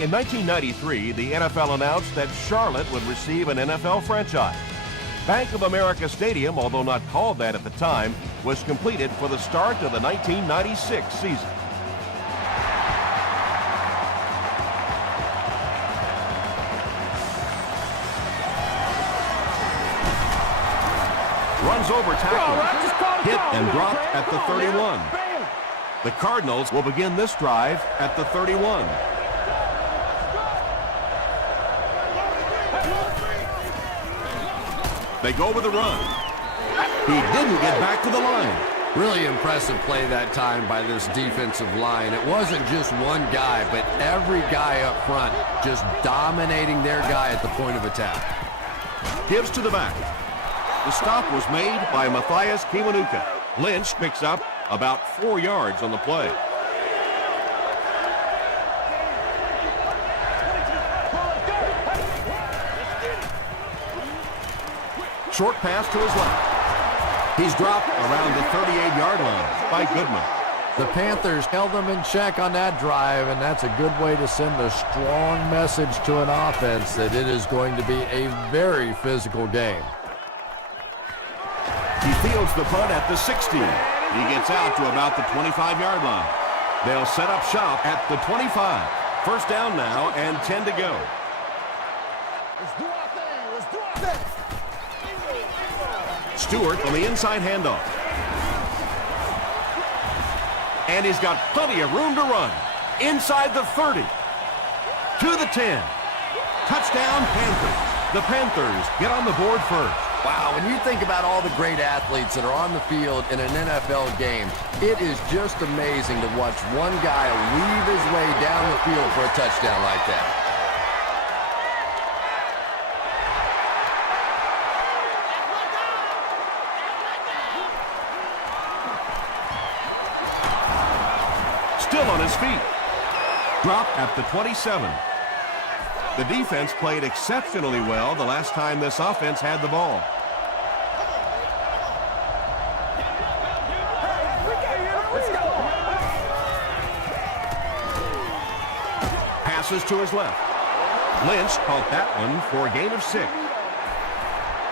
In 1993, the NFL announced that Charlotte would receive an NFL franchise. Bank of America Stadium, although not called that at the time, was completed for the start of the 1996 season. Runs over tackle, hit and dropped at the 31. The Cardinals will begin this drive at the 31. They go with the run. He didn't get back to the line. Really impressive play that time by this defensive line. It wasn't just one guy, but every guy up front just dominating their guy at the point of attack. Gives to the back. The stop was made by Matthias Kiwanuka. Lynch picks up about 4 yards on the play. Short pass to his left. He's dropped around the 38-yard line by Goodman. The Panthers held them in check on that drive, and that's a good way to send a strong message to an offense that it is going to be a very physical game. He fields the punt at the 16. He gets out to about the 25-yard line. They'll set up shop at the 25. First down now and 10 to go. Let's do our thing. Let's do our thing. Stewart on the inside handoff. And he's got plenty of room to run. Inside the 30. To the 10. Touchdown Panthers. The Panthers get on the board first. Wow, when you think about all the great athletes that are on the field in an NFL game, it is just amazing to watch one guy weave his way down the field for a touchdown like that. Still on his feet. Dropped at the 27. The defense played exceptionally well the last time this offense had the ball. Passes to his left. Lynch caught that one for a gain of 6.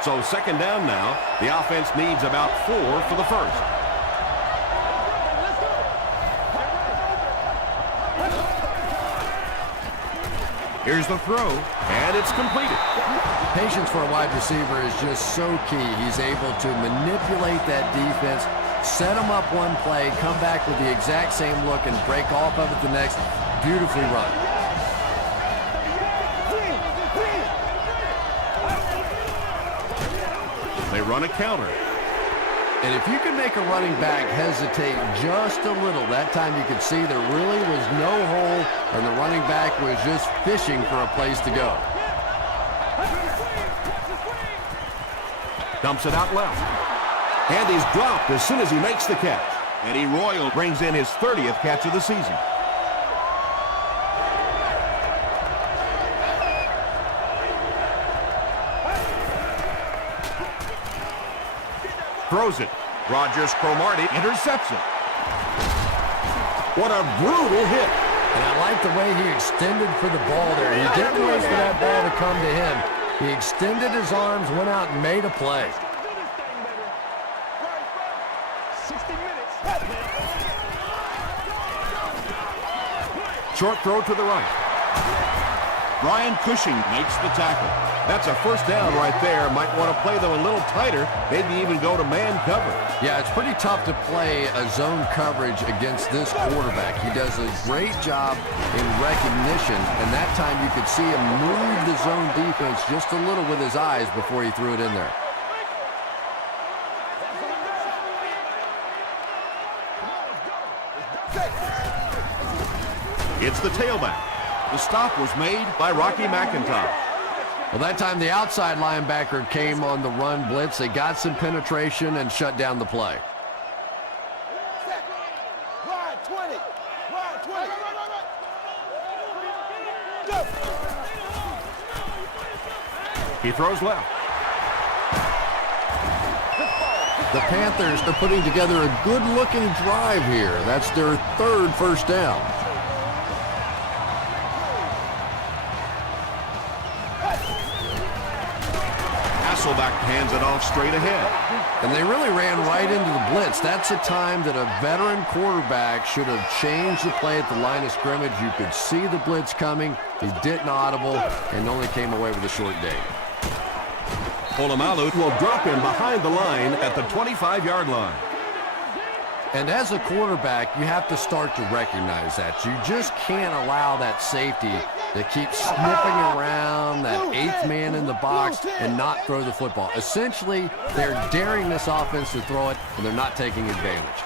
So second down now. The offense needs about 4 for the first. Here's the throw, and it's completed. Patience for a wide receiver is just so key. He's able to manipulate that defense, set them up one play, come back with the exact same look, and break off of it the next. Beautifully run. They run a counter. And if you can make a running back hesitate just a little, that time you could see there really was no hole, and the running back was just fishing for a place to go. Dumps it out left. And he's dropped as soon as he makes the catch. Eddie Royal brings in his 30th catch of the season. Throws it. Rogers Cromartie intercepts it. What a brutal hit. And I like the way he extended for the ball there. He didn't wait for that ball to come to him. He extended his arms, went out and made a play. Short throw to the right. Brian Cushing makes the tackle. That's a first down right there. Might want to play them a little tighter, maybe even go to man cover. Yeah, it's pretty tough to play a zone coverage against this quarterback. He does a great job in recognition, and that time you could see him move the zone defense just a little with his eyes before he threw it in there. It's the tailback. The stop was made by Rocky McIntosh. Well, that time the outside linebacker came on the run blitz. They got some penetration and shut down the play. He throws left. The Panthers are putting together a good-looking drive here. That's their third first down. Hasselbeck hands it off straight ahead. And they really ran right into the blitz. That's a time that a veteran quarterback should have changed the play at the line of scrimmage. You could see the blitz coming. He didn't audible and only came away with a short gain. Polamalu will drop him behind the line at the 25-yard line. And as a quarterback, you have to start to recognize that. You just can't allow that safety to keep sniffing around that eighth man in the box and not throw the football. Essentially, they're daring this offense to throw it, and they're not taking advantage.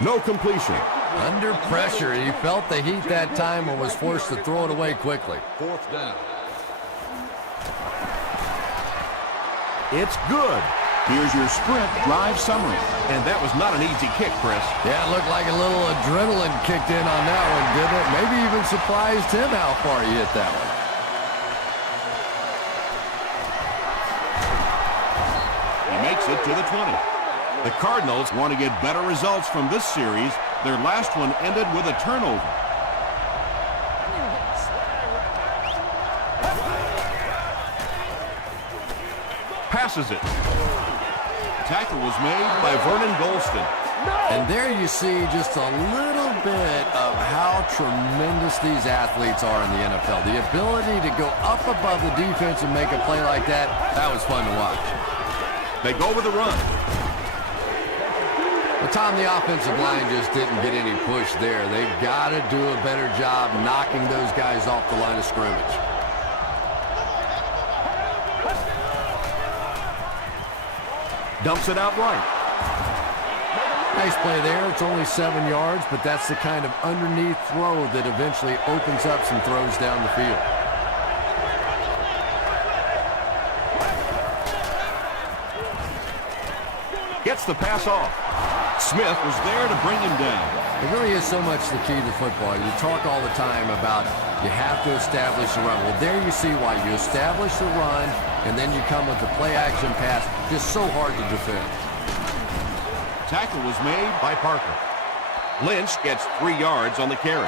No completion. Under pressure, he felt the heat that time and was forced to throw it away quickly. Fourth down. It's good. Here's your Sprint drive summary. And that was not an easy kick, Chris. Yeah, it looked like a little adrenaline kicked in on that one, didn't it? Maybe even surprised him how far he hit that one. He makes it to the 20. The Cardinals want to get better results from this series. Their last one ended with a turnover. Passes it. Tackle was made by Vernon Golston. And there you see just a little bit of how tremendous these athletes are in the NFL. The ability to go up above the defense and make a play like that, that was fun to watch. They go with the run. But Tom, the offensive line just didn't get any push there. They've got to do a better job knocking those guys off the line of scrimmage. Dumps it out right. Nice play there. It's only 7 yards, but that's the kind of underneath throw that eventually opens up some throws down the field. Gets the pass off. Smith was there to bring him down. It really is so much the key to football. You talk all the time about you have to establish the run. Well, there you see why. You establish the run, and then you come with the play-action pass. Just so hard to defend. Tackle was made by Parker. Lynch gets 3 yards on the carry.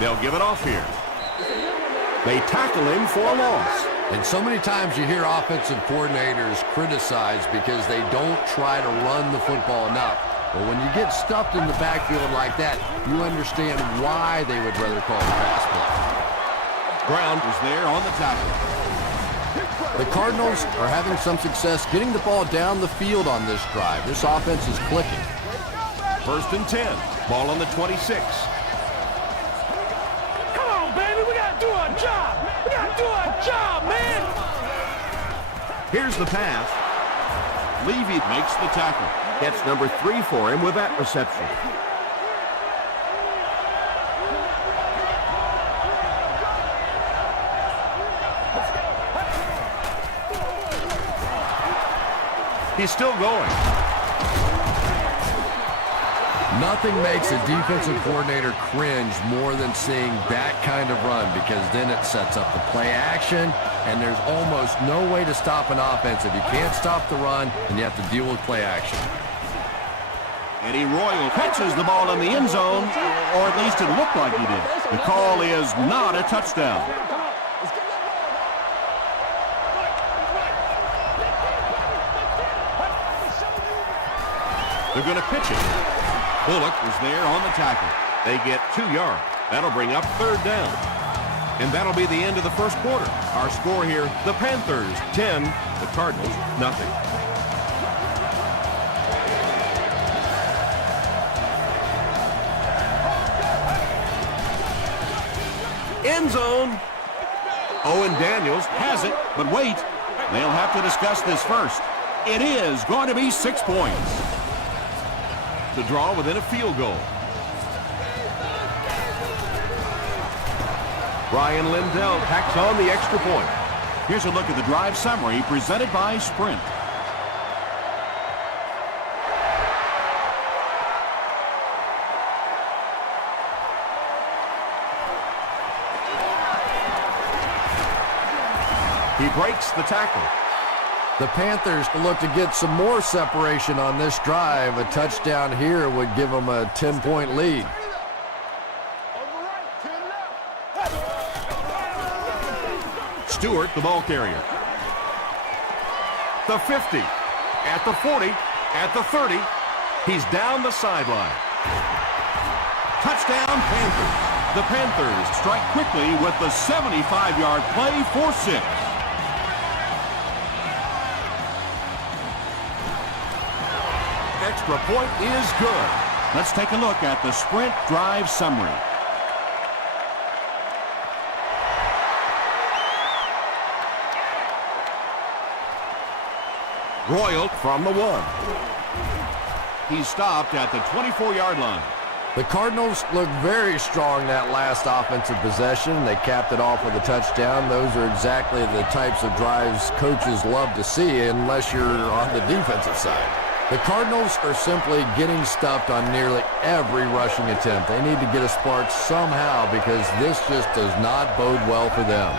They'll give it off here. They tackle him for a loss. And so many times you hear offensive coordinators criticized because they don't try to run the football enough. But when you get stuffed in the backfield like that, you understand why they would rather call the pass play. Brown was there on the tackle. The Cardinals are having some success getting the ball down the field on this drive. This offense is clicking. 1st and 10. Ball on the 26. Come on, baby. We got to do our job. We got to do our job, man. Here's the pass. Levy makes the tackle. Gets number 3 for him with that reception. He's still going. Nothing makes a defensive coordinator cringe more than seeing that kind of run, because then it sets up the play action, and there's almost no way to stop an offense if you can't stop the run and you have to deal with play action. Eddie Royal catches the ball in the end zone, or at least it looked like he did. The call is not a touchdown. They're going to pitch it. Bullock was there on the tackle. They get 2 yards. That'll bring up 3rd down. And that'll be the end of the first quarter. Our score here, the Panthers 10, the Cardinals nothing. End zone. Owen Daniels has it, but wait. They'll have to discuss this first. It is going to be 6 points. To draw within a field goal. Brian Lindell tacks on the extra point. Here's a look at the drive summary presented by Sprint. He breaks the tackle. The Panthers look to get some more separation on this drive. A touchdown here would give them a 10-point lead. Stewart, the ball carrier. The 50, at the 40, at the 30. He's down the sideline. Touchdown, Panthers. The Panthers strike quickly with the 75-yard play for 6. Extra point is good. Let's take a look at the sprint drive summary. Royal from the 1. He stopped at the 24-yard line. The Cardinals looked very strong that last offensive possession. They capped it off with a touchdown. Those are exactly the types of drives coaches love to see unless you're on the defensive side. The Cardinals are simply getting stuffed on nearly every rushing attempt. They need to get a spark somehow because this just does not bode well for them.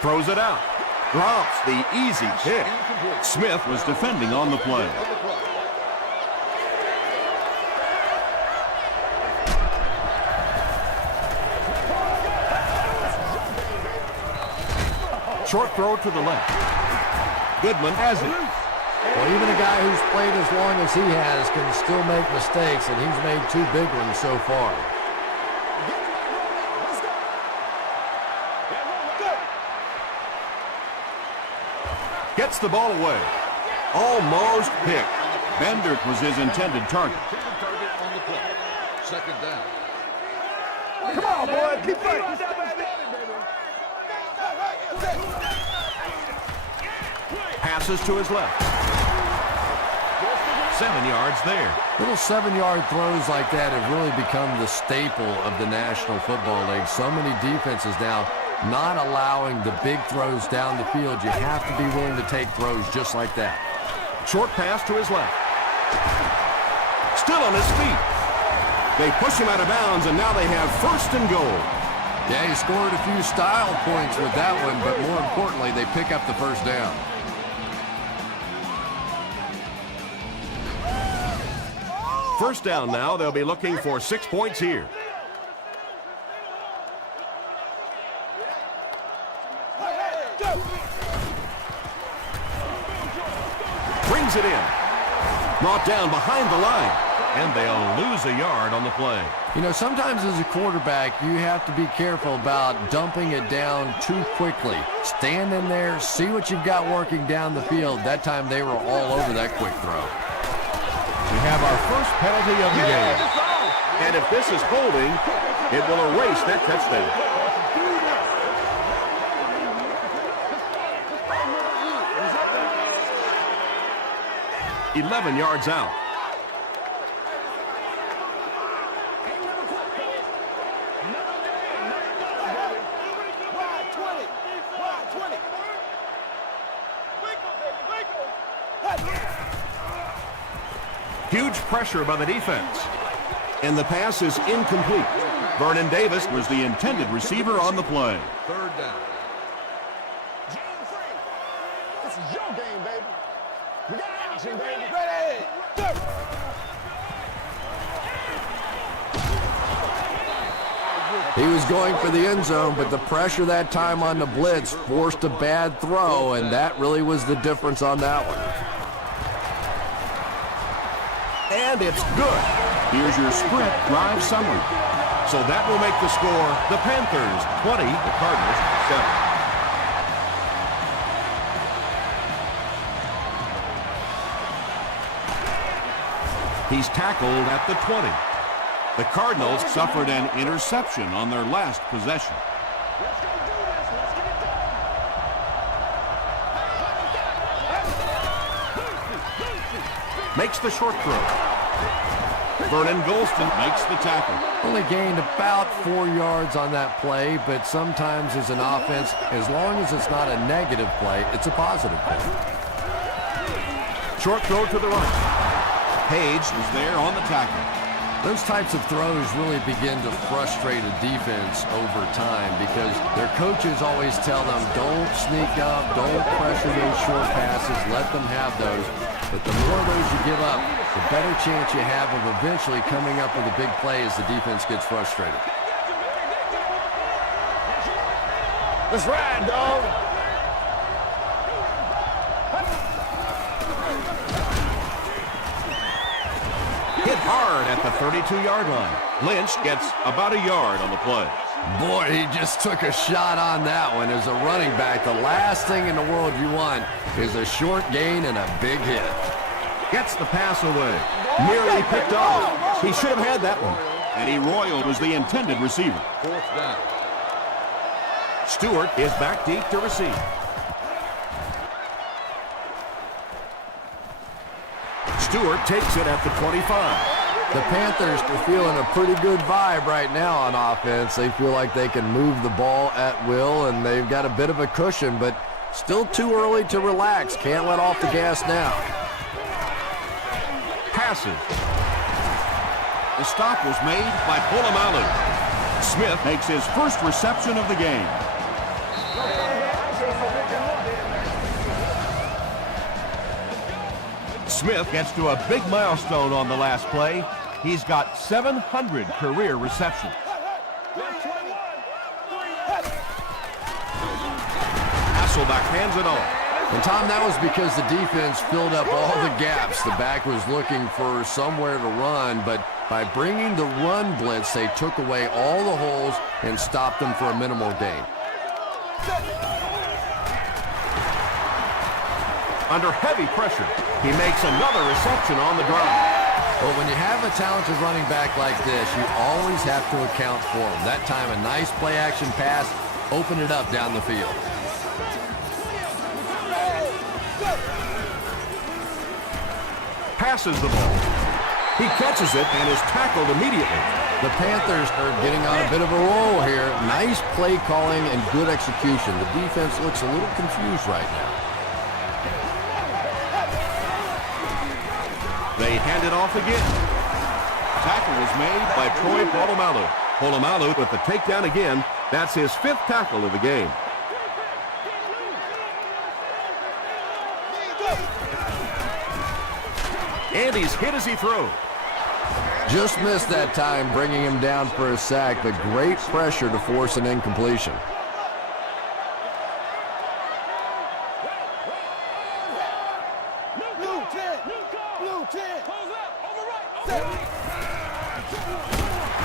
Throws it out. Drops the easy pick. Smith was defending on the play. Short throw to the left. Goodman has it. Well, even a guy who's played as long as he has can still make mistakes, and he's made 2 big ones so far. Gets the ball away. Almost picked. Bender was his intended target. Second down. Come on, boy. Keep fighting. Passes to his left. 7 yards there. Little 7-yard throws like that have really become the staple of the National Football League. So many defenses now not allowing the big throws down the field. You have to be willing to take throws just like that. Short pass to his left. Still on his feet. They push him out of bounds, and now they have 1st and goal. Yeah, he scored a few style points with that one, but more importantly, they pick up the 1st down. First down now. They'll be looking for 6 points here. Brings it in. Brought down behind the line. And they'll lose a yard on the play. You know, sometimes as a quarterback, you have to be careful about dumping it down too quickly. Stand in there, see what you've got working down the field. That time they were all over that quick throw. We have our first penalty of the game. And if this is holding, it will erase that touchdown. 11 yards out. Huge pressure by the defense. And the pass is incomplete. Vernon Davis was the intended receiver on the play. 3rd down. This is your game, baby. We got action, baby. Ready. Go. He was going for the end zone, but the pressure that time on the blitz forced a bad throw, and that really was the difference on that one. And it's good. Here's your sprint drive summary. So that will make the score the Panthers 20, the Cardinals 7. He's tackled at the 20. The Cardinals suffered an interception on their last possession. Makes the short throw. Vernon Golston makes the tackle. Only gained about 4 yards on that play, but sometimes as an offense, as long as it's not a negative play, it's a positive play. Short throw to the right. Page is there on the tackle. Those types of throws really begin to frustrate a defense over time because their coaches always tell them, don't sneak up, don't pressure those short passes, let them have those. But the more of those you give up, the better chance you have of eventually coming up with a big play as the defense gets frustrated. Let's ride, dog. Hit hard at the 32-yard line. Lynch gets about a yard on the play. Boy, he just took a shot on that one. As a running back, the last thing in the world you want is a short gain and a big hit. Gets the pass away. Nearly picked off. He should have had that one. And he roiled was the intended receiver. Fourth down. Stewart is back deep to receive. Stewart takes it at the 25. The Panthers are feeling a pretty good vibe right now on offense. They feel like they can move the ball at will, and they've got a bit of a cushion, but still too early to relax. Can't let off the gas now. Passes. The stop was made by Polamalu. Smith makes his first reception of the game. Smith gets to a big milestone on the last play. He's got 700 career receptions. Hasselbeck hands it off. And, Tom, that was because the defense filled up all the gaps. The back was looking for somewhere to run, but by bringing the run blitz, they took away all the holes and stopped them for a minimal gain. Under heavy pressure, he makes another reception on the drive. But when you have a talented running back like this, you always have to account for him. That time, a nice play-action pass opened it up down the field. Passes the ball. He catches it and is tackled immediately. The Panthers are getting on a bit of a roll here. Nice play calling and good execution. The defense looks a little confused right now. They hand it off again. Tackle was made by Troy Polamalu. Polamalu with the takedown again. That's his 5th tackle of the game. And he's hit as he throws. Just missed that time, bringing him down for a sack, but great pressure to force an incompletion.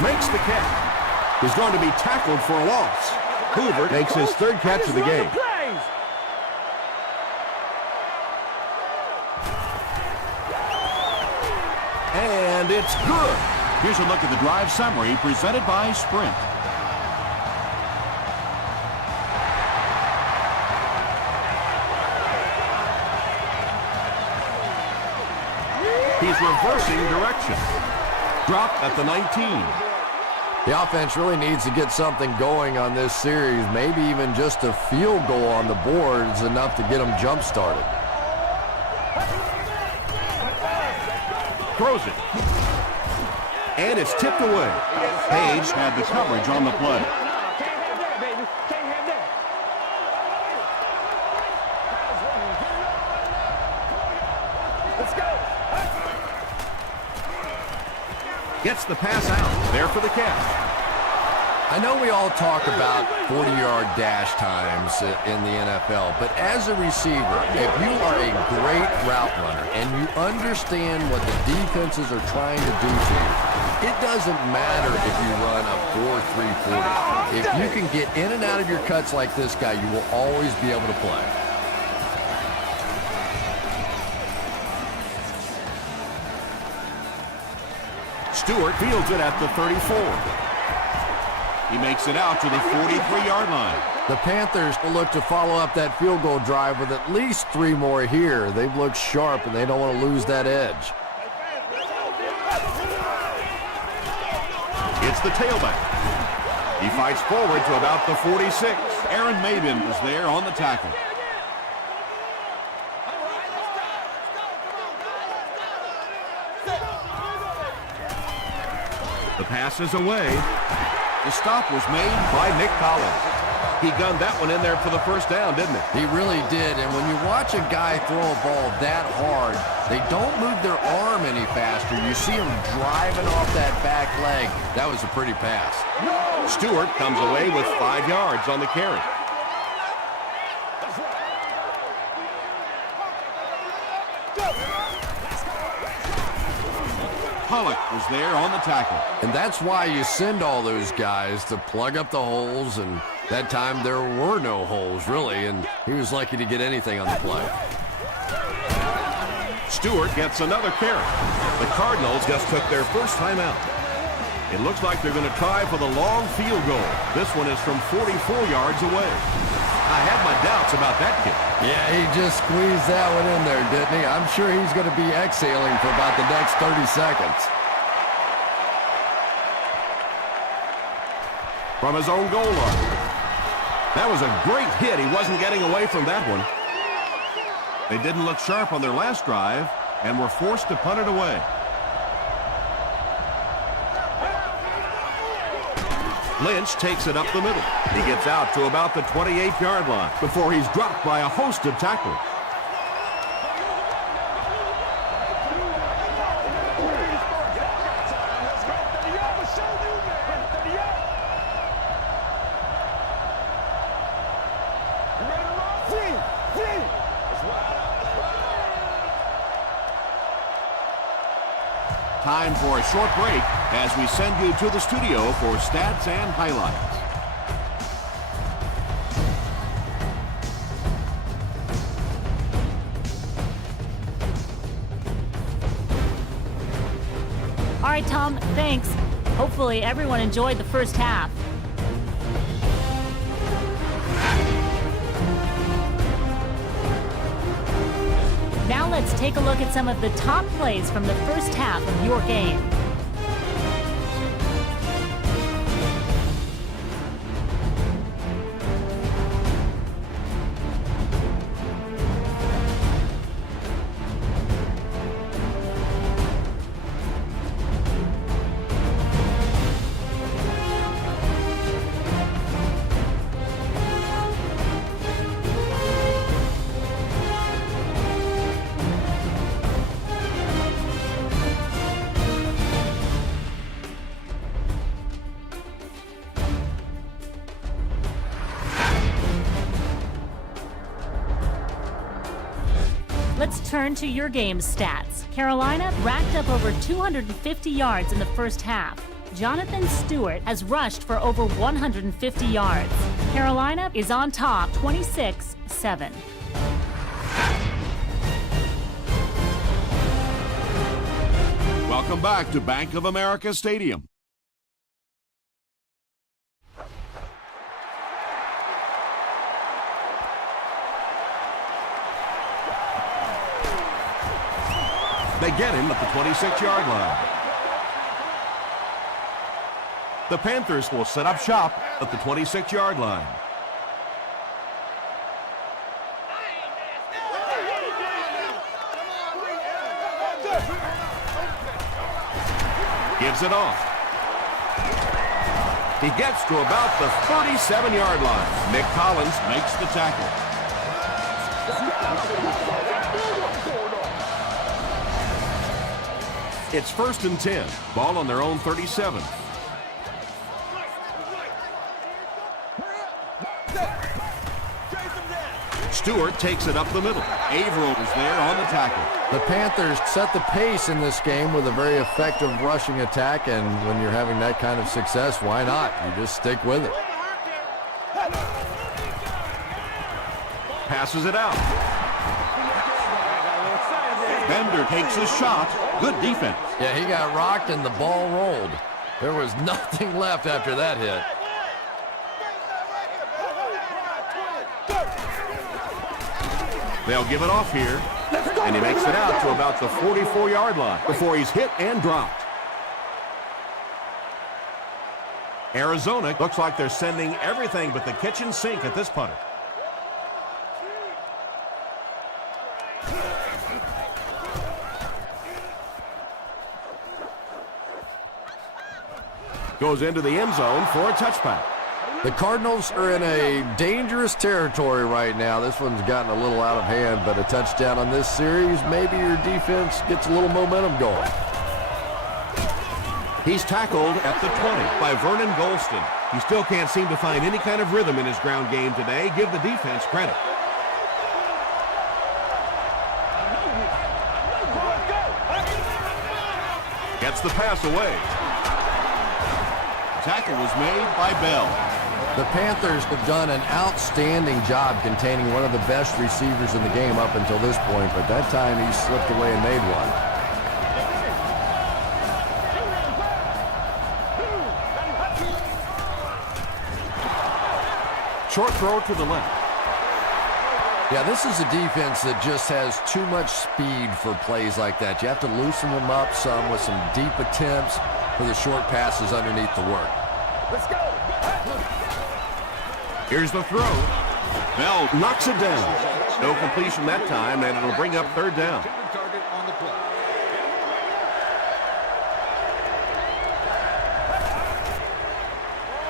Makes the catch. He's going to be tackled for a loss. Hoover makes his 3rd catch of the game. And it's good. Here's a look at the drive summary presented by Sprint. He's reversing direction. Drop at the 19. The offense really needs to get something going on this series. Maybe even just a field goal on the board is enough to get them jump-started. Throws it. And it's tipped away. Page had the coverage on the play. Gets the pass out. There for the catch. I know we all talk about 40-yard dash times in the NFL, but as a receiver, if you are a great route runner and you understand what the defenses are trying to do to you, it doesn't matter if you run a 4.3 40. If you can get in and out of your cuts like this guy, you will always be able to play. Stewart fields it at the 34. He makes it out to the 43-yard line. The Panthers will look to follow up that field goal drive with at least 3 more here. They've looked sharp, and they don't want to lose that edge. It's the tailback. He fights forward to about the 46. Aaron Maben was there on the tackle. The pass is away. The stop was made by Nick Collins. He gunned that one in there for the first down, didn't he? He really did, and when you watch a guy throw a ball that hard, they don't move their arm any faster. You see him driving off that back leg. That was a pretty pass. Stewart comes away with 5 yards on the carry. Pollock was there on the tackle. And that's why you send all those guys to plug up the holes, and that time there were no holes, really, and he was lucky to get anything on the play. Stewart gets another carry. The Cardinals just took their first time out. It looks like they're going to try for the long field goal. This one is from 44 yards away. I had my doubts about that kick. Yeah, he just squeezed that one in there, didn't he? I'm sure he's going to be exhaling for about the next 30 seconds. From his own goal line. That was a great hit. He wasn't getting away from that one. They didn't look sharp on their last drive and were forced to punt it away. Lynch takes it up the middle. He gets out to about the 28-yard line before he's dropped by a host of tacklers. Time for a short break as we send you to the studio for stats and highlights. All right, Tom, thanks. Hopefully everyone enjoyed the first half. Now let's take a look at some of the top plays from the first half of your game. Let's turn to your game stats. Carolina racked up over 250 yards in the first half. Jonathan Stewart has rushed for over 150 yards. Carolina is on top 26-7. Welcome back to Bank of America Stadium. They get him at the 26-yard line. The Panthers will set up shop at the 26-yard line. Gives it off. He gets to about the 37-yard line. Nick Collins makes the tackle. It's 1st and 10. Ball on their own 37. Stewart takes it up the middle. Averill is there on the tackle. The Panthers set the pace in this game with a very effective rushing attack, and when you're having that kind of success, why not? You just stick with it. Passes it out. Bender takes a shot. Good defense. Yeah, he got rocked and the ball rolled. There was nothing left after that hit. They'll give it off here, and he makes it out to about the 44-yard line before he's hit and dropped. Arizona looks like they're sending everything but the kitchen sink at this punter. Goes into the end zone for a touchback. The Cardinals are in a dangerous territory right now. This one's gotten a little out of hand, but a touchdown on this series, maybe your defense gets a little momentum going. He's tackled at the 20 by Vernon Golston. He still can't seem to find any kind of rhythm in his ground game today. Give the defense credit. Gets the pass away. Tackle was made by Bell. The Panthers have done an outstanding job containing one of the best receivers in the game up until this point, but that time he slipped away and made one. Short throw to the left. Yeah, this is a defense that just has too much speed for plays like that. You have to loosen them up some with some deep attempts for the short passes underneath the work. Let's go. Here's the throw. Bell knocks it down. No completion that time, and it'll bring up third down.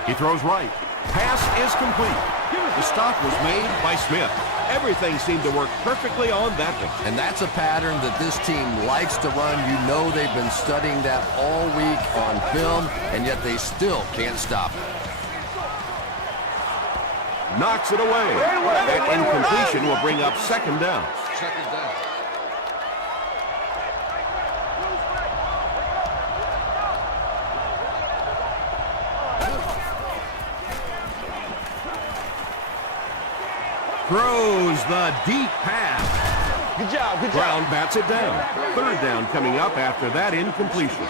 He throws right. Pass is complete. The stop was made by Smith. Everything seemed to work perfectly on that one. And that's a pattern that this team likes to run. You know they've been studying that all week on film, and yet they still can't stop it. Knocks it away. That incompletion will bring up second down. Throws the deep pass. Good job, good job. Brown bats it down. Third down coming up after that incompletion.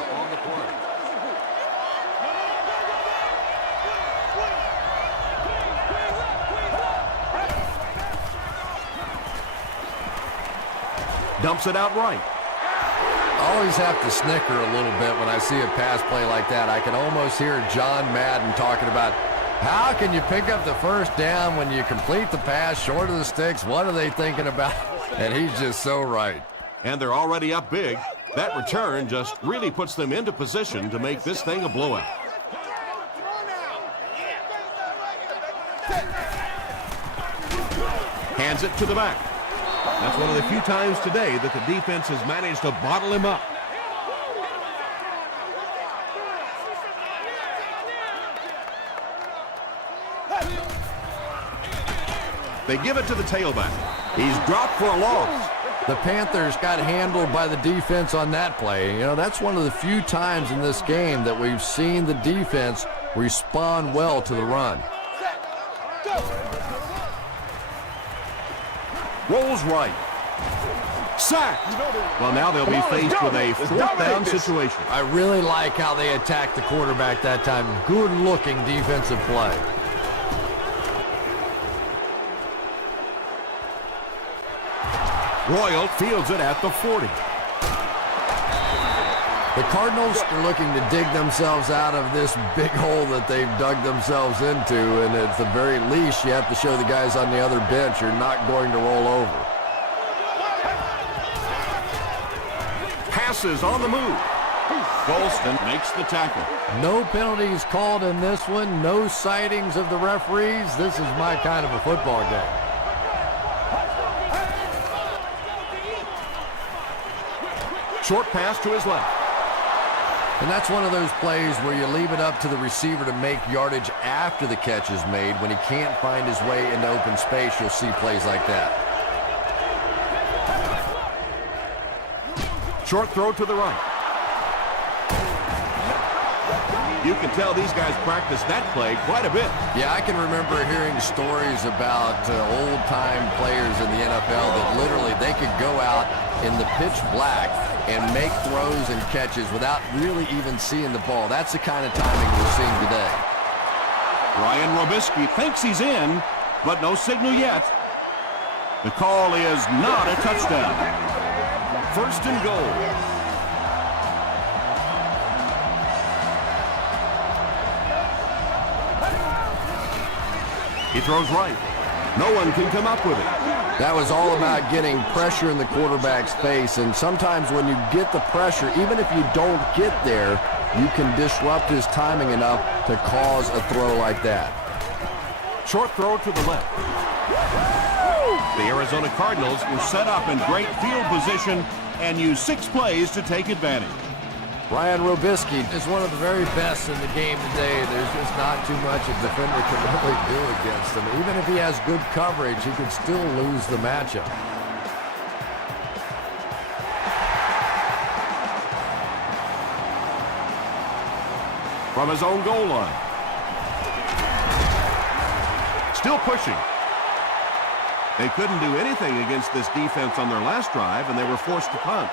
Dumps it out right. I always have to snicker a little bit when I see a pass play like that. I can almost hear John Madden talking about how can you pick up the first down when you complete the pass short of the sticks? What are they thinking about? And he's just so right. And they're already up big. That return just really puts them into position to make this thing a blowout. Hands it to the back. That's one of the few times today that the defense has managed to bottle him up. They give it to the tailback. He's dropped for a loss. The Panthers got handled by the defense on that play. You know, that's one of the few times in this game that we've seen the defense respond well to the run. Rolls right. Sacked. Well, now they'll be faced with a fourth down situation. I really like how they attacked the quarterback that time. Good-looking defensive play. Royal fields it at the 40. The Cardinals are looking to dig themselves out of this big hole that they've dug themselves into, and at the very least, you have to show the guys on the other bench you're not going to roll over. Passes on the move. Golston makes the tackle. No penalties called in this one. No sightings of the referees. This is my kind of a football game. Short pass to his left. And that's one of those plays where you leave it up to the receiver to make yardage after the catch is made. When he can't find his way into open space, you'll see plays like that. Short throw to the right. You can tell these guys practice that play quite a bit. Yeah, I can remember hearing stories about old-time players in the NFL that literally they could go out in the pitch black and make throws and catches without really even seeing the ball. That's the kind of timing we're seeing today. Ryan Robisky thinks he's in, but no signal yet. The call is not a touchdown. First and goal. He throws right. No one can come up with it. That was all about getting pressure in the quarterback's face, and sometimes when you get the pressure, even if you don't get there, you can disrupt his timing enough to cause a throw like that. Short throw to the left. The Arizona Cardinals were set up in great field position and used 6 plays to take advantage. Ryan Robisky is one of the very best in the game today. There's just not too much a defender can really do against him. Even if he has good coverage, he can still lose the matchup. from his own goal line. Still pushing. They couldn't do anything against this defense on their last drive, and they were forced to punt.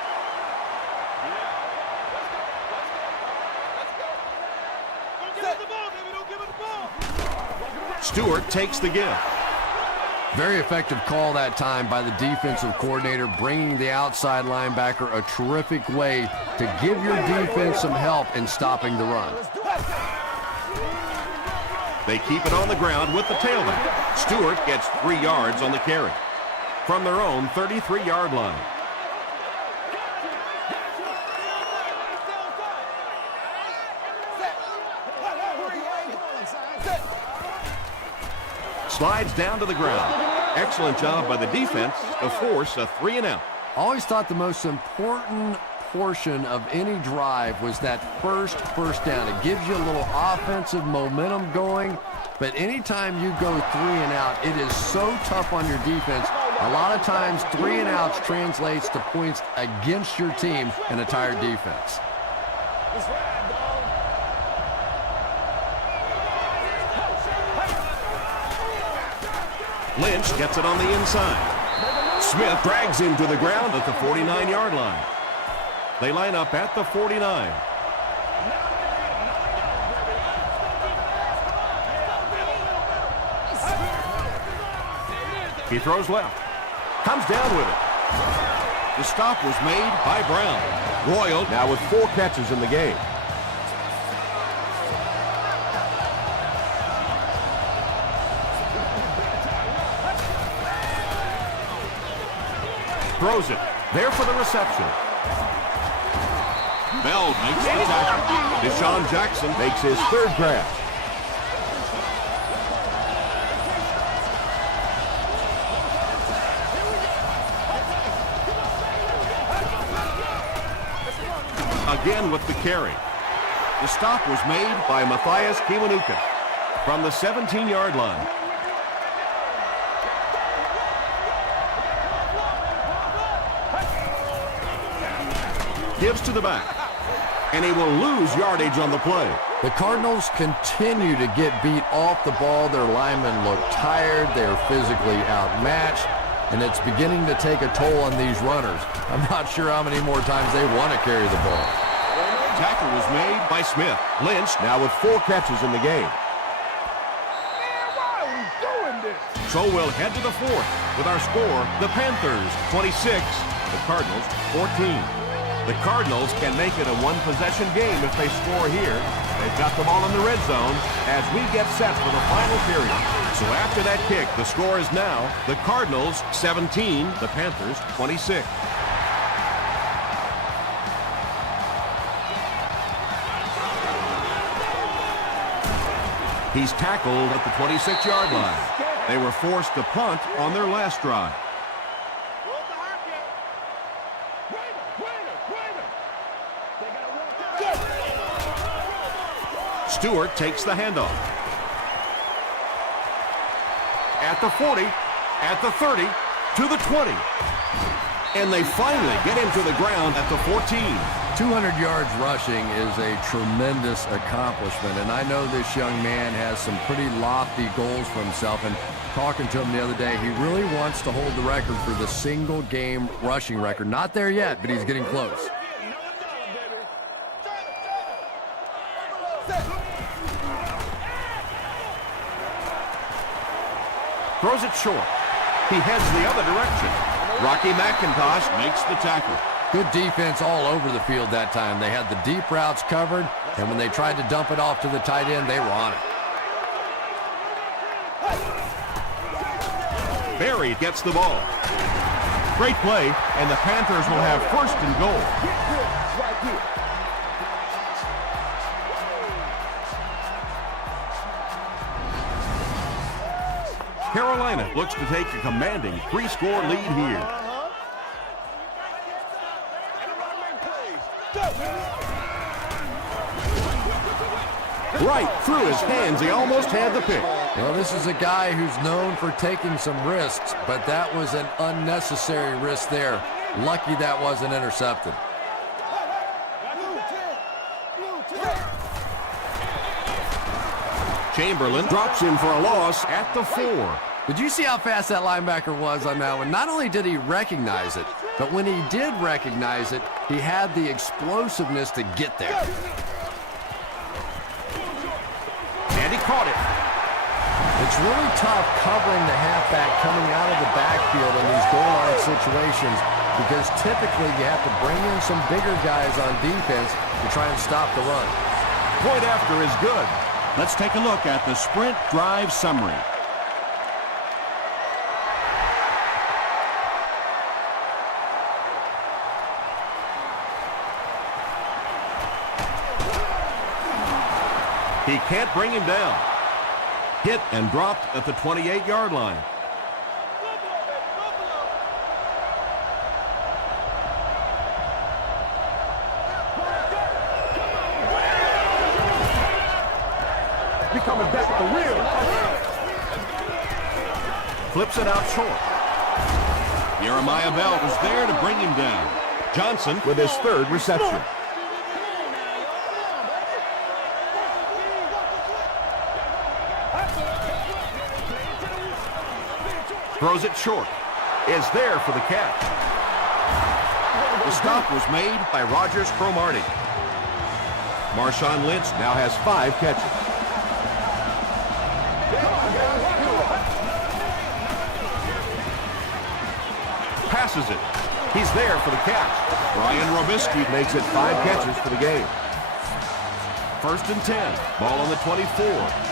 Stewart takes the give. Very effective call that time by the defensive coordinator, bringing the outside linebacker a terrific way to give your defense some help in stopping the run. They keep it on the ground with the tailback. Stewart gets 3 yards on the carry from their own 33-yard line. Slides down to the ground. Excellent job by the defense to force a 3-and-out. Always thought the most important portion of any drive was that first down. It gives you a little offensive momentum going, but anytime you go 3-and-out, it is so tough on your defense. A lot of times 3-and-outs translates to points against your team and a tired defense. Lynch gets it on the inside. Smith drags him to the ground at the 49-yard line. They line up at the 49. He throws left. Comes down with it. The stop was made by Brown. Royal now with 4 catches in the game. Throws it. There for the reception. Bell makes the tackle. Deshaun Jackson makes his 3rd grab. Again with the carry. The stop was made by Matthias Kiwanuka from the 17-yard line. Gives to the back, and he will lose yardage on the play. The Cardinals continue to get beat off the ball. Their linemen look tired. They're physically outmatched, and it's beginning to take a toll on these runners. I'm not sure how many more times they want to carry the ball. Tackle was made by Smith. Lynch now with 4 catches in the game. Why are we doing this? So we'll head to the 4th with our score, the Panthers 26, the Cardinals 14. The Cardinals can make it a 1-possession game if they score here. They've got the ball in the red zone as we get set for the final period. So after that kick, the score is now the Cardinals 17, the Panthers 26. He's tackled at the 26-yard line. They were forced to punt on their last drive. Stewart takes the handoff. At the 40, at the 30, to the 20. And they finally get him to the ground at the 14. 200 yards rushing is a tremendous accomplishment, and I know this young man has some pretty lofty goals for himself, and talking to him the other day, he really wants to hold the record for the single-game rushing record. Not there yet, but he's getting close. Throws it short. He heads the other direction. Rocky McIntosh makes the tackle. Good defense all over the field that time. They had the deep routes covered, and when they tried to dump it off to the tight end, they were on it. Berry gets the ball. Great play, and the Panthers will have 1st and goal. Right here. Carolina looks to take a commanding 3-score lead here. Right through his hands, he almost had the pick. Well, this is a guy who's known for taking some risks, but that was an unnecessary risk there. Lucky that wasn't intercepted. Chamberlain drops him for a loss at the 4. Did you see how fast that linebacker was on that one? Not only did he recognize it, but when he did recognize it, he had the explosiveness to get there. And he caught it. It's really tough covering the halfback coming out of the backfield in these goal line situations because typically you have to bring in some bigger guys on defense to try and stop the run. Point after is good. Let's take a look at the sprint drive summary. He can't bring him down. Hit and dropped at the 28-yard line. He coming back for real. Flips it out short. Jeremiah Bell was there to bring him down. Johnson with his 3rd reception. Throws it short. Is there for the catch. The stop was made by Rogers Cromartie. Marshawn Lynch now has 5 catches. Passes it. He's there for the catch. Ryan Robisky makes it 5 catches for the game. 1st and 10. Ball on the 24.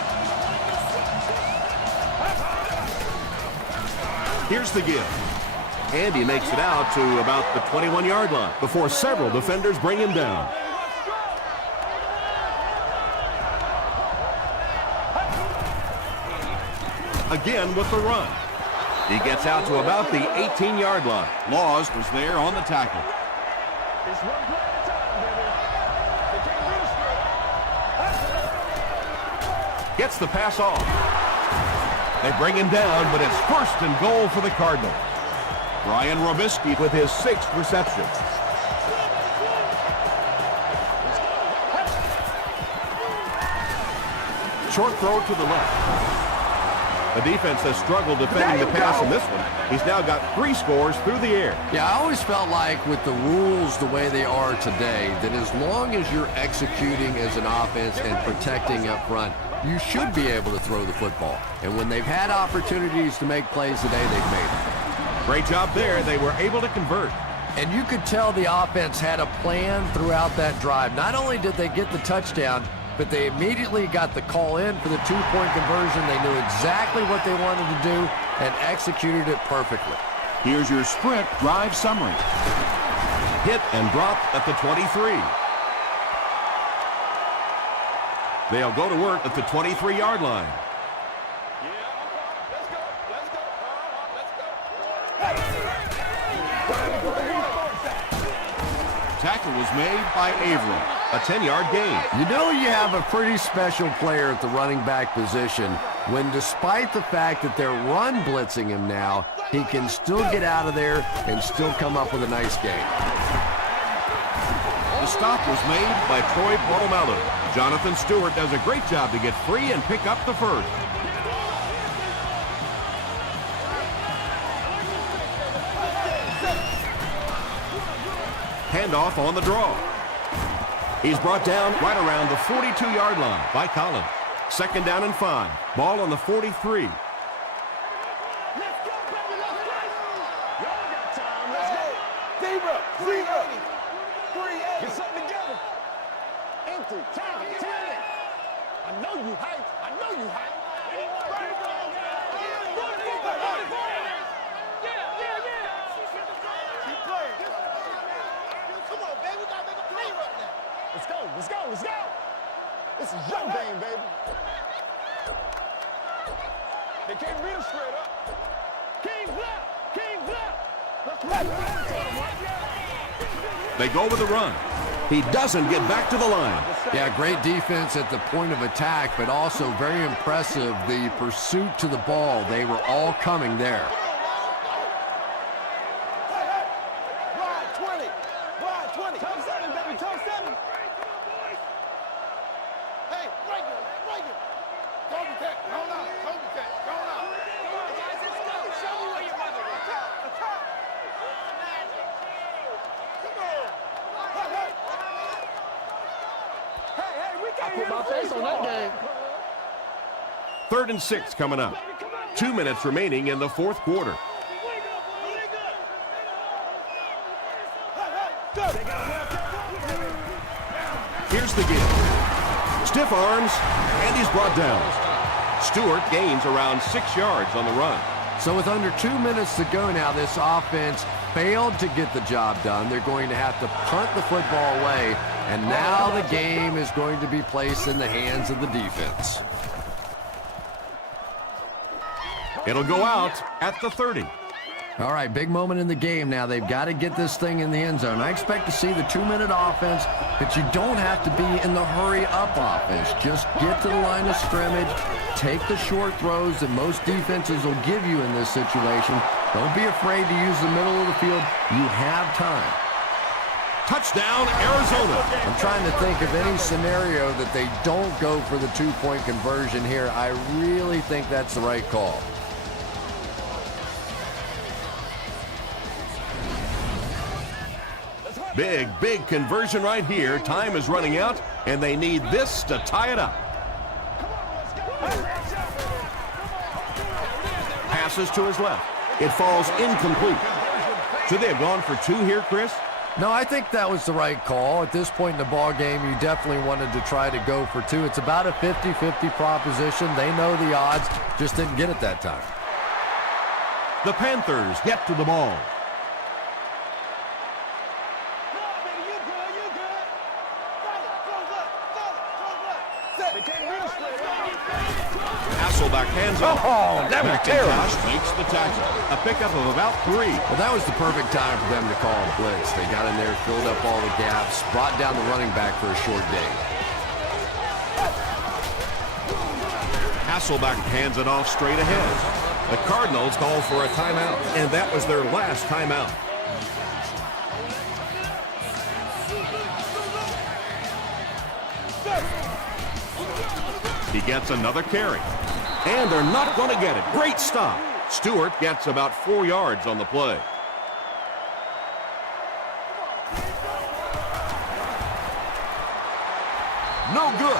Here's the give. And he makes it out to about the 21-yard line before several defenders bring him down. Again with the run. He gets out to about the 18-yard line. Laws was there on the tackle. It's one play at a time, baby. They can't read straight. Gets the pass off. They bring him down, but it's 1st and goal for the Cardinals. Ryan Robisky with his 6th reception. Short throw to the left. The defense has struggled defending the pass in this one. He's now got 3 scores through the air. Yeah, I always felt like with the rules the way they are today, that as long as you're executing as an offense and protecting up front, you should be able to throw the football. And when they've had opportunities to make plays today, they've made them. Great job there. They were able to convert. And you could tell the offense had a plan throughout that drive. Not only did they get the touchdown, but they immediately got the call in for the 2-point conversion. They knew exactly what they wanted to do and executed it perfectly. Here's your sprint drive summary. Hit and dropped at the 23. They'll go to work at the 23-yard line. Tackle was made by Avram. A 10-yard gain. You know you have a pretty special player at the running back position when, despite the fact that they're run blitzing him now, he can still get out of there and still come up with a nice game. The stop was made by Troy Polamalu. Jonathan Stewart does a great job to get free and pick up the 1st. Handoff on the draw. He's brought down right around the 42-yard line by Collins. 2nd down and 5. Ball on the 43. Let's go, baby, let's go. Y'all got time, let's go. Zebra. 380. Get something together. Empty, time. I know you hyped. Keep playing. Come on, baby, we gotta make a play right now. Let's go. This is your game, baby. They can't read us straight up. King's up. Let's run. They go with a run. He doesn't get back to the line. Yeah, great defense at the point of attack, but also very impressive the pursuit to the ball. They were all coming there. Ride 20. Toe 7, baby, toe 7. Hey, right here. Go I put my face on that game. 3rd and 6 coming up. 2 minutes remaining in the 4th quarter. Here's the give. Stiff arms, and he's brought down. Stewart gains around 6 yards on the run. So with under 2 minutes to go now, this offense failed to get the job done. They're going to have to punt the football away, and now the game is going to be placed in the hands of the defense. It'll go out at the 30. All right, big moment in the game now. They've got to get this thing in the end zone. I expect to see the 2-minute offense, but you don't have to be in the hurry-up offense. Just get to the line of scrimmage, take the short throws that most defenses will give you in this situation. Don't be afraid to use the middle of the field. You have time. Touchdown, Arizona. I'm trying to think of any scenario that they don't go for the 2-point conversion here. I really think that's the right call. Big conversion right here. Time is running out, and they need this to tie it up. Passes to his left. It falls incomplete. Should they have gone for 2 here, Chris? No, I think that was the right call. At this point in the ball game, you definitely wanted to try to go for 2. It's about a 50-50 proposition. They know the odds, just didn't get it that time. The Panthers get to the ball. Hasselback hands off. Oh, that was terrible. Josh makes the tackle. A pickup of about 3. Well, that was the perfect time for them to call a blitz. They got in there, filled up all the gaps, brought down the running back for a short gain. Hasselback hands it off straight ahead. The Cardinals call for a timeout, and that was their last timeout. He gets another carry. And they're not going to get it. Great stop. Stewart gets about 4 yards on the play. No good.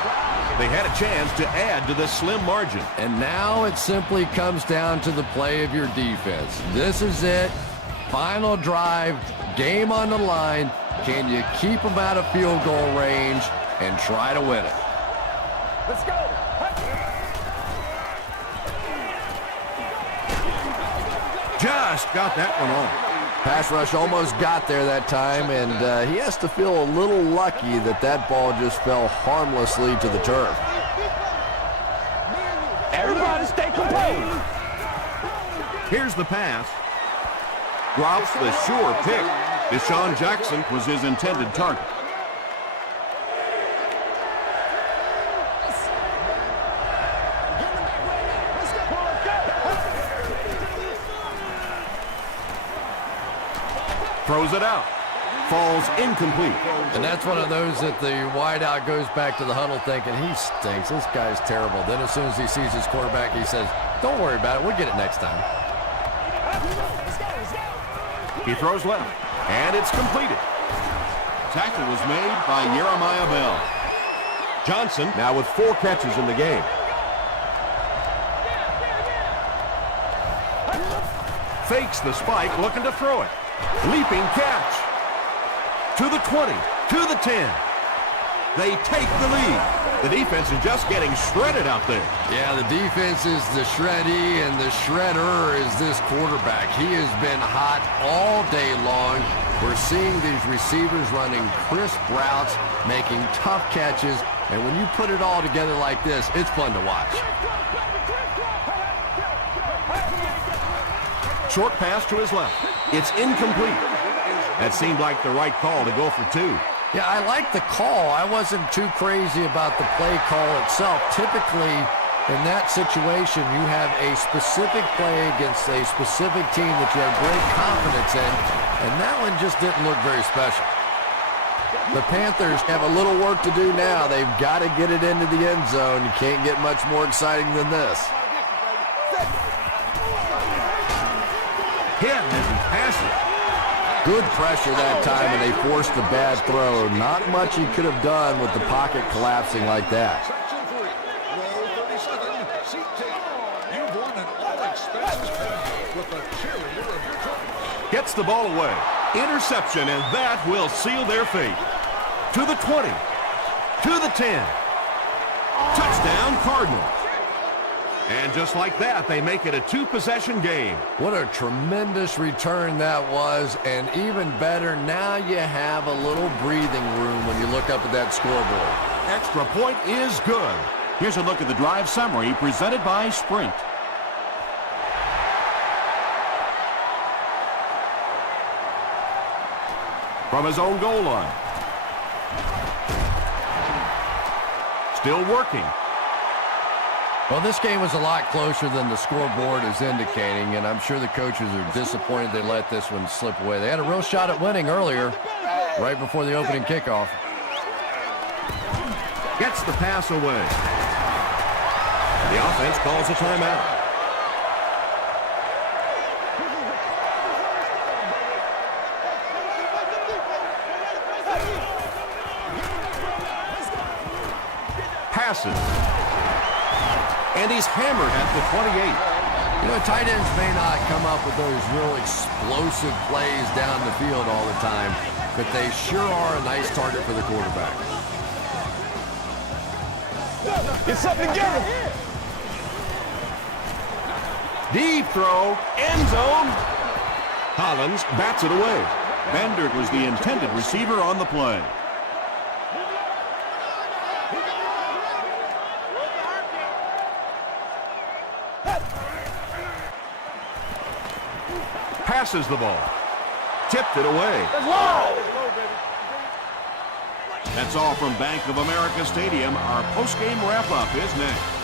They had a chance to add to this slim margin. And now it simply comes down to the play of your defense. This is it. Final drive, game on the line. Can you keep them out of field goal range and try to win it? Let's go. Just got that one on. Pass rush almost got there that time, and he has to feel a little lucky that that ball just fell harmlessly to the turf. Everybody stay composed. Here's the pass. Drops the sure pick. Deshaun Jackson was his intended target. Throws it out. Falls incomplete. And that's one of those that the wideout goes back to the huddle thinking, he stinks. This guy's terrible. Then as soon as he sees his quarterback, he says, don't worry about it. We'll get it next time. He throws left, and it's completed. Tackle was made by Jeremiah Bell. Johnson now with 4 catches in the game. Fakes the spike, looking to throw it. Leaping catch. To the 20, to the 10. They take the lead. The defense is just getting shredded out there. Yeah, the defense is the shreddy, and the shredder is this quarterback. He has been hot all day long. We're seeing these receivers running crisp routes, making tough catches, and when you put it all together like this, it's fun to watch. Short pass to his left. It's incomplete. That seemed like the right call to go for 2. Yeah, I like the call. I wasn't too crazy about the play call itself. Typically, in that situation, you have a specific play against a specific team that you have great confidence in, and that one just didn't look very special. The Panthers have a little work to do now. They've got to get it into the end zone. You can't get much more exciting than this. Hit as he passes. Good pressure that time, and they forced the bad throw. Not much he could have done with the pocket collapsing like that. Section 3, row 32nd, seat tape. You've won an all-expenses package with a cheerleader of your choice. Gets the ball away. Interception, and that will seal their fate. To the 20. To the 10. Touchdown, Cardinals. And just like that, they make it a two-possession game. What a tremendous return that was, and even better, now you have a little breathing room when you look up at that scoreboard. Extra point is good. Here's a look at the drive summary presented by Sprint. From his own goal line. Still working. Well, this game was a lot closer than the scoreboard is indicating, and I'm sure the coaches are disappointed they let this one slip away. They had a real shot at winning earlier, right before the opening kickoff. Gets the pass away. The offense calls a timeout. Passes. And he's hammered at the 28. You know, tight ends may not come up with those real explosive plays down the field all the time, but they sure are a nice target for the quarterback. Get something together. Deep throw, end zone. Collins bats it away. Bender was the intended receiver on the play. Passes the ball. Tipped it away. That's all from Bank of America Stadium. Our post-game wrap-up is next.